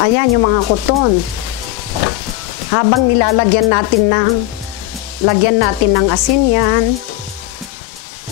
Ayan yung mga kuton. Habang nilalagyan natin ng asin yan.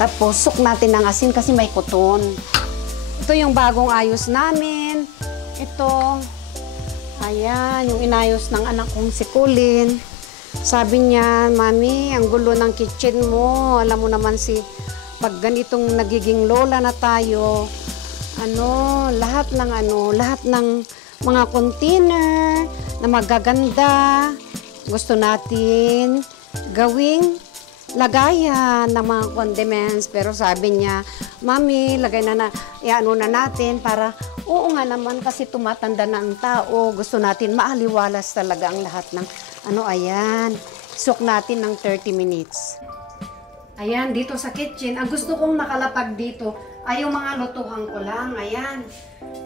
Tapos sok natin ng asin kasi may kuton. Ito yung bagong ayos namin. Ito. Ayan, yung inayos ng anak kong si Colin. Sabi niya, Mami, ang gulo ng kitchen mo. Alam mo naman pag ganitong nagiging lola na tayo, lahat ng mga container na magaganda, gusto natin gawing lagayan ng mga condiments. Pero sabi niya, Mami, lagay na natin para, oo nga naman kasi tumatanda na ang tao. Gusto natin maaliwalas talaga ang lahat ng ayan. Sok natin ng 30 minutes. Ayan, dito sa kitchen, ang gusto kong nakalapag dito ay yung mga lutuhan ko lang. Ayan.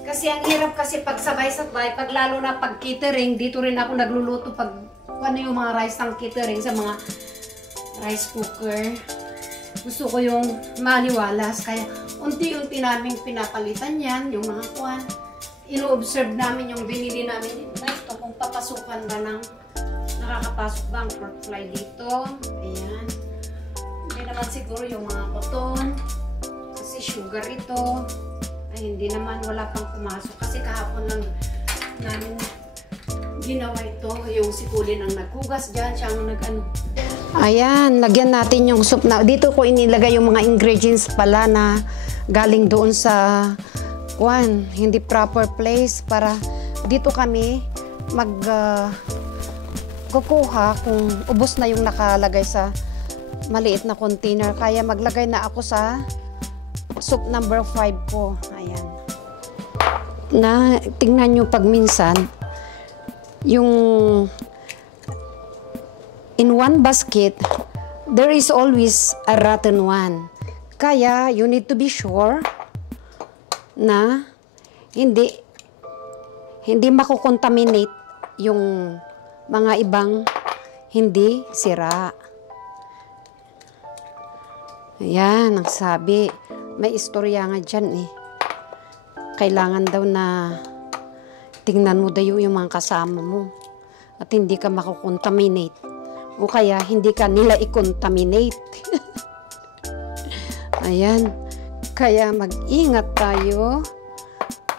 Kasi ang hirap kasi pag sabay-sabay, pag lalo na pag catering, dito rin ako nagluluto pag yung mga rice ng catering sa mga rice cooker. Gusto ko yung maliwalas. Kaya unti-unti naming pinapalitan yan, yung mga kuwan. Ino-observe namin yung binili namin. Ito, kung papasukan ba nakakapasok ba ang pork fly dito. Ayan. Hindi naman siguro yung mga koton. Kasi sugar ito. Ay, hindi naman, wala pang pumasok. Kasi kahapon lang namin ginawa ito. Yung si Colin ang naghugas dyan. Siya ang Ayan, lagyan natin yung soup na. Dito ko inilagay yung mga ingredients pala na galing doon sa hindi proper place para dito kami kukuha kung ubos na yung nakalagay sa maliit na container. Kaya maglagay na ako sa soup number 5 ko. Ayan. Tingnan nyo pag minsan, yung in one basket, there is always a rotten one. Kaya, you need to be sure na hindi makukontaminate yung mga ibang hindi sira. Ayan, ang sabi. May istorya nga dyan eh. Kailangan daw na tingnan mo daw yung mga kasama mo at hindi ka makukontaminate. O kaya, hindi ka nila i-contaminate. Ayan. Kaya mag-ingat tayo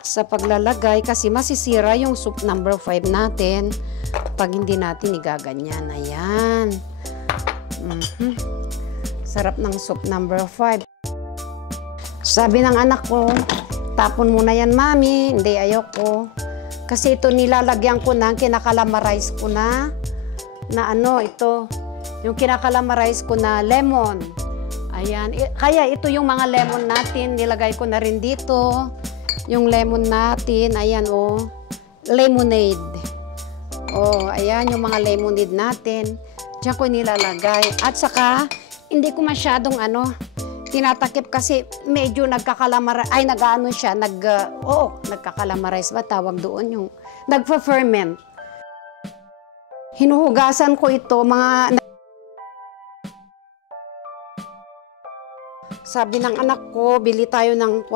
sa paglalagay kasi masisira yung soup number 5 natin pag hindi natin igaganyan. Ayan. Sarap ng soup number 5. Sabi ng anak ko, tapon muna yan, Mami. Hindi, ayoko. Kasi ito nilalagyan ko na, kinakalamarize ko na ito, yung kinakalamarize ko na lemon. Ayan, kaya ito yung mga lemon natin, nilagay ko na rin dito. Yung lemon natin, ayan lemonade. Ayan yung mga lemonade natin. Diyan ko nilalagay. At saka, hindi ko masyadong tinatakip kasi medyo nagkakalamarize ba tawag doon, yung nagfa-ferment. Hinuhugasan ko ito, sabi ng anak ko, bili tayo ng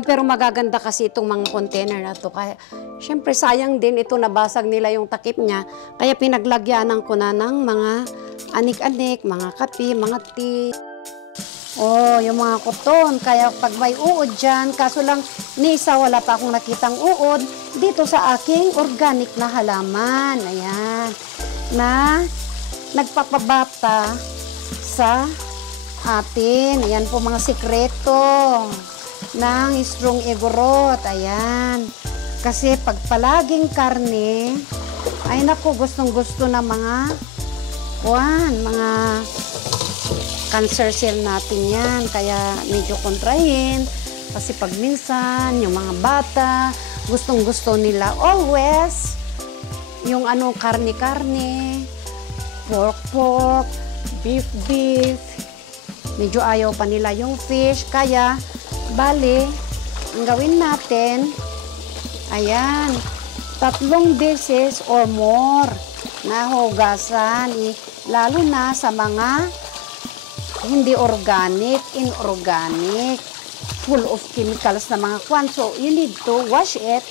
pero magaganda kasi itong mga container na to. Kaya, syempre sayang din ito, nabasag nila yung takip niya. Kaya pinaglagyanan ko na ng mga anik-anik, mga kape, mga tea. Yung mga koton. Kaya pag may uod dyan, kaso lang isa wala pa akong nakitang uod dito sa aking organic na halaman. Ayan. Na nagpapabata sa atin. Ayan po mga sikreto ng strong egorot. Ayan. Kasi pag palaging karne, ay naku, gustong-gusto na mga cancer cell natin yan. Kaya medyo kontrahin. Kasi pag minsan, yung mga bata, gustong-gusto nila always yung karne-karne, pork-pork, beef-beef. Medyo ayaw pa nila yung fish. Kaya, bali, ang gawin natin, ayan, 3 beses or more na hugasan. Lalo na sa mga hindi organic, inorganic, full of chemicals na mga kwan. So, you need to wash it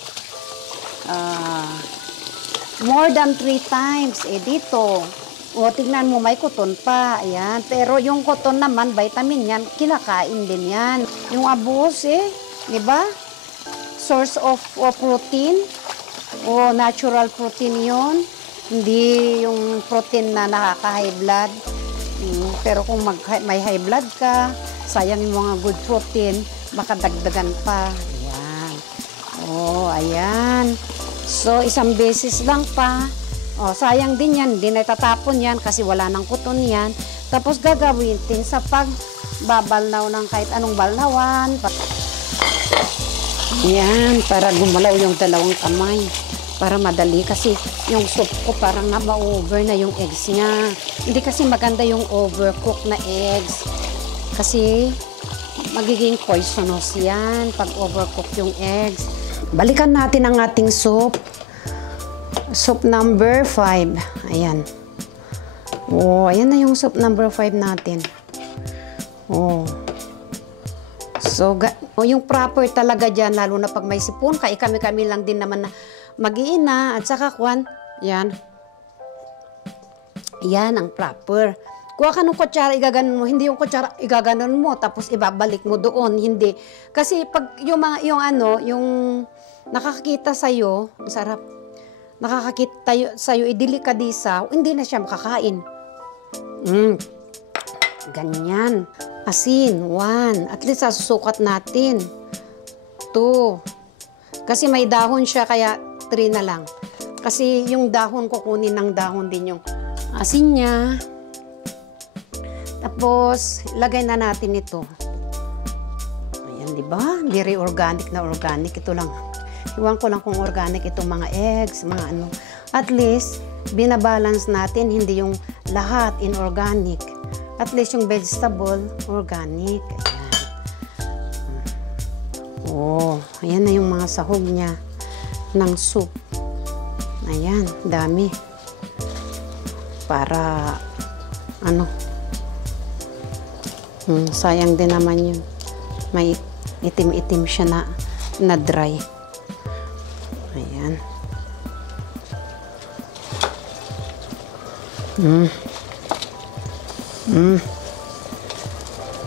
more than 3 times. Dito, tignan mo, may kuton pa. Ayan. Pero yung kuton naman, vitamin yan, kinakain din yan. Yung abos, di ba? Source of protein. Natural protein yon. Hindi yung protein na nakaka-high blood. Pero kung may high blood ka, sayang yung mga good protein, makadagdagan pa. Ayan. Ayan. So, isang beses lang pa. Sayang din yan. Hindi na itatapon yan kasi wala nang kuton yan. Tapos gagawin din sa pagbabalnaw ng kahit anong balnawan. Yan, para gumalaw yung dalawang kamay. Para madali kasi yung soup ko parang ma-over na yung eggs niya. Hindi kasi maganda yung overcook na eggs. Kasi magiging poisonous yan pag overcook yung eggs. Balikan natin ang ating soup. Soup number 5. Ayan. Ayan na yung soup number 5 natin. So, yung proper talaga dyan, lalo na pag may sipon, kami lang din naman na mag-iina, at saka yan. Yan ang proper. Kuha ka ng kutsara, igaganon mo. Hindi yung kutsara, igaganon mo, tapos ibabalik mo doon. Hindi. Kasi pag yung nakakakita sa'yo, ang sarap. Nakakakita sa'yo, delikadisa, hindi na siya makakain. Ganyan. Asin, 1. At least susukat natin. 2. Kasi may dahon siya, kaya 3 na lang. Kasi yung dahon, kukunin ng dahon din yung asin niya. Tapos, lagay na natin ito. Ayan, di ba? Very organic na organic. Ito lang. Iwan ko lang kung organic itong mga eggs, mga ano. At least, binabalance natin, hindi yung lahat inorganic. At least yung vegetable, organic. Ayan. Ayan na yung mga sahog niya ng soup. Ayan, dami. Para, sayang din naman yun. May itim-itim siya na dry. Ayan.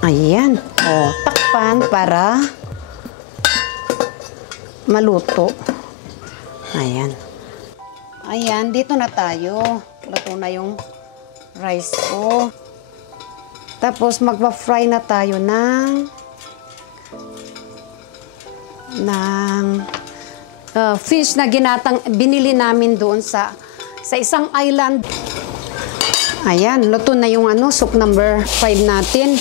Ayan. Takpan para maluto. Ayan. Ayan, dito na tayo. Luto na yung rice ko. Tapos magpa-fry na tayo ng fish na binili namin doon sa isang island. Ayan, luto na yung soup number 5 natin.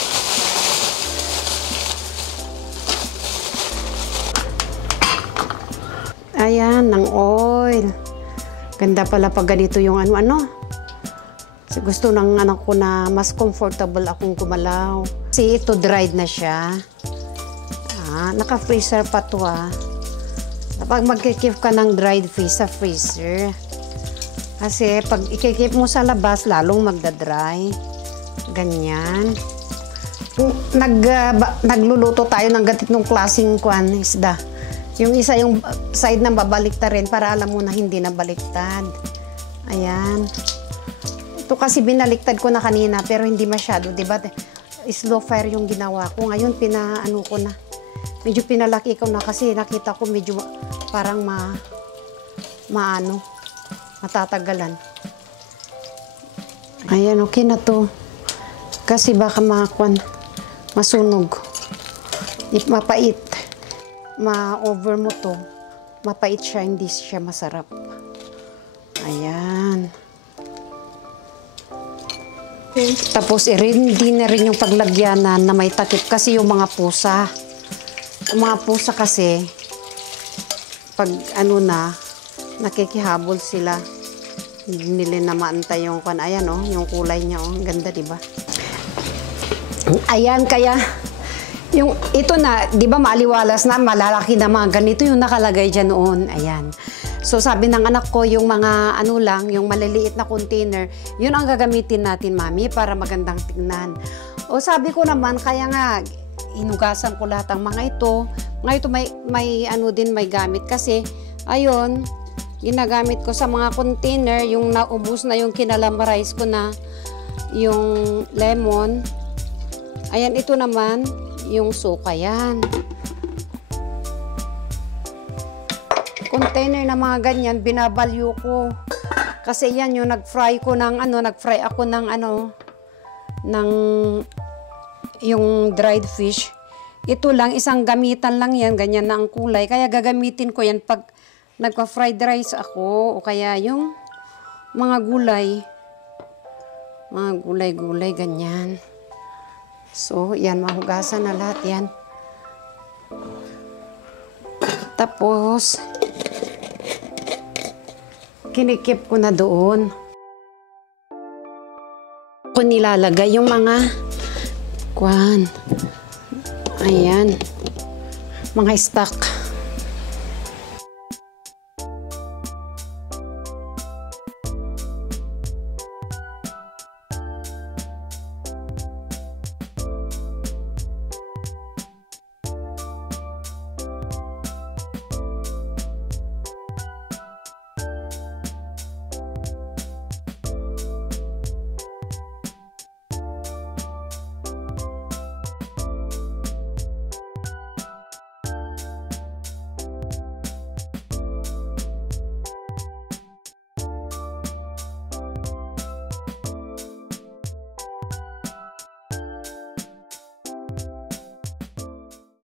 Ayan, ng oil. Ganda pala pag ganito yung Kasi gusto ng anak ko na mas comfortable akong gumalaw. Kasi ito dried na siya. Naka-freezer pa to Kapag mag-keep ka ng dried fish sa freezer. Kasi pag i-keep mo sa labas, lalong magdadry. Ganyan. Nagluluto tayo ng ganitong klaseng isda. Yung isa, yung side na babaliktad rin para alam mo na hindi na baliktad. Ayan. Ito kasi binaliktad ko na kanina pero hindi masyado, diba? Slow fire yung ginawa ko. Ngayon, ko na. Medyo pinalaki ko na kasi nakita ko medyo parang matatagalan. Ayan, okay na to. Kasi baka masunog. Mapait. Ma-over mo to. Mapait siya, hindi siya masarap. Ayan. Tapos, hindi na rin yung paglagyanan na may takip kasi yung mga pusa. Yung mga pusa kasi, pag nakikihabol sila. Hindi nila na maantay yung ayan yung kulay niya ang ganda, diba? Ayan, kaya ito na, di ba maaliwalas na, malalaki na mga ganito yung nakalagay dyan noon. Ayan. So sabi ng anak ko, yung mga yung maliliit na container, yun ang gagamitin natin, mami, para magandang tingnan. O sabi ko naman, kaya nga, hinugasan ko lahat ang mga ito. Mga ito may gamit kasi, ayun, ginagamit ko sa mga container, yung naubos na yung kinalamarize ko na yung lemon. Ayan, ito naman yung suka yan. Container na mga ganyan, binabalyo ko. Kasi yan yung nag-fry ko ng nag-fry ako ng ng yung dried fish. Ito lang, isang gamitan lang yan, ganyan na ang kulay. Kaya gagamitin ko yan pag nagpa-fried rice ako o kaya yung mga gulay. Mga gulay-gulay, ganyan. So, yan, mahugasan na lahat yan. Tapos, kinikip ko na doon. Ko nilalagay yung mga ayan, mga stock.